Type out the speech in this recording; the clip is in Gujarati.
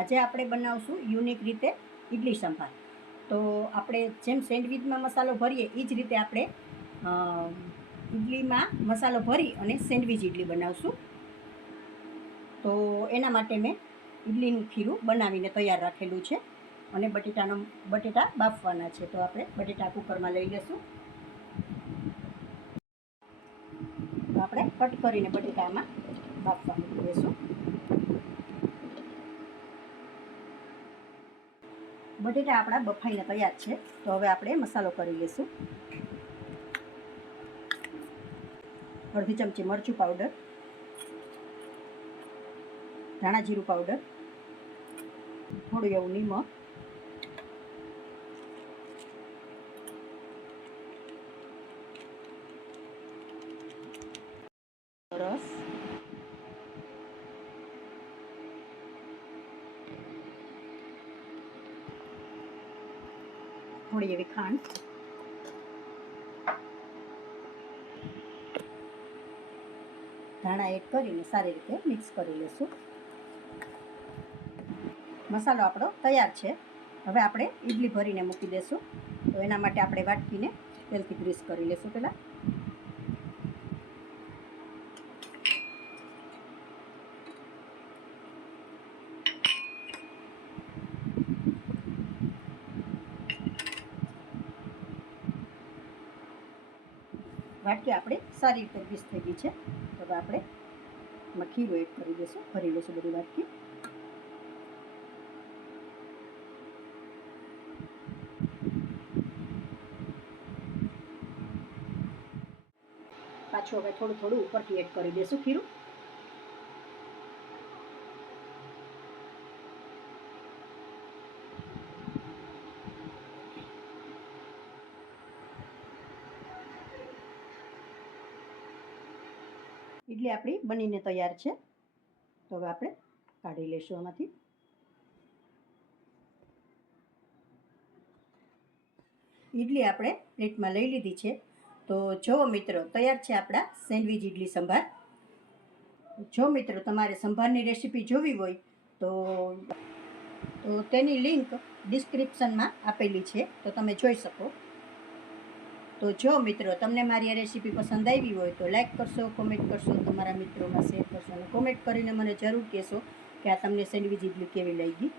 આજે આપણે બનાવશું યુનિક રીતે ઇડલી સંભાર. તો આપણે જેમ સેન્ડવિચમાં મસાલો ભરીએ એ જ રીતે આપણે ઇડલીમાં મસાલો ભરી અને સેન્ડવિચ ઇડલી બનાવશું. તો એના માટે મેં ઇડલીનું ખીરું બનાવીને તૈયાર રાખેલું છે અને બટેટા બાફવાના છે. તો આપણે બટેટા કુકરમાં લઈ લઈશું. તો આપણે કટ કરીને બટેટામાં બાફવા મૂકી દઈશું. બટેટા આપણા બફાઈને તૈયાર છે. તો હવે આપણે મસાલો કરી લઈશું. અડધી ચમચી મરચું પાવડર, ધાણા જીરું પાવડર, થોડું એવું નિમક, રસ, થોડી એવી ખાંડ, ધાણા એડ કરીને સારી રીતે મિક્સ કરી લઈશું. મસાલો આપણો તૈયાર છે. હવે આપણે ઇડલી ભરીને મૂકી દઈશું. તો એના માટે આપણે વાટકીને તેલથી ગ્રીસ કરી લઈશું. પહેલાં વાટકી આપણે સારી રીતે ગ્રીસ થઈ ગઈ છે. હવે આપણે એમાં ખીરું એડ કરી દઈશું. ભરી લઈશું બધી વાટકી. પાછું હવે થોડું ઉપરથી એડ કરી દઈશું ખીરું. ઇડલી આપણી બનીને તૈયાર છે. તો હવે આપણે કાઢી લઈશું આમાંથી. ઇડલી આપણે પ્લેટમાં લઈ લીધી છે. તો જો મિત્રો તૈયાર છે આપણા સેન્ડવિચ ઇડલી સંભાર. જો મિત્રો તમારે સંભારની રેસીપી જોવી હોય તો તેની લિંક ડિસ્ક્રિપ્શનમાં આપેલી છે, તો તમે જોઈ શકો. તો જો મિત્રો તમને મારી આ રેસીપી પસંદ આવી હોય તો લાઈક કરશો, કોમેન્ટ કરશો, તમારા મિત્રોમાં શેર કરશો અને કોમેન્ટ કરીને મને જરૂર કહેશો કે આ તમને સેન્ડવિચ ઇડલી કેવી લાગી.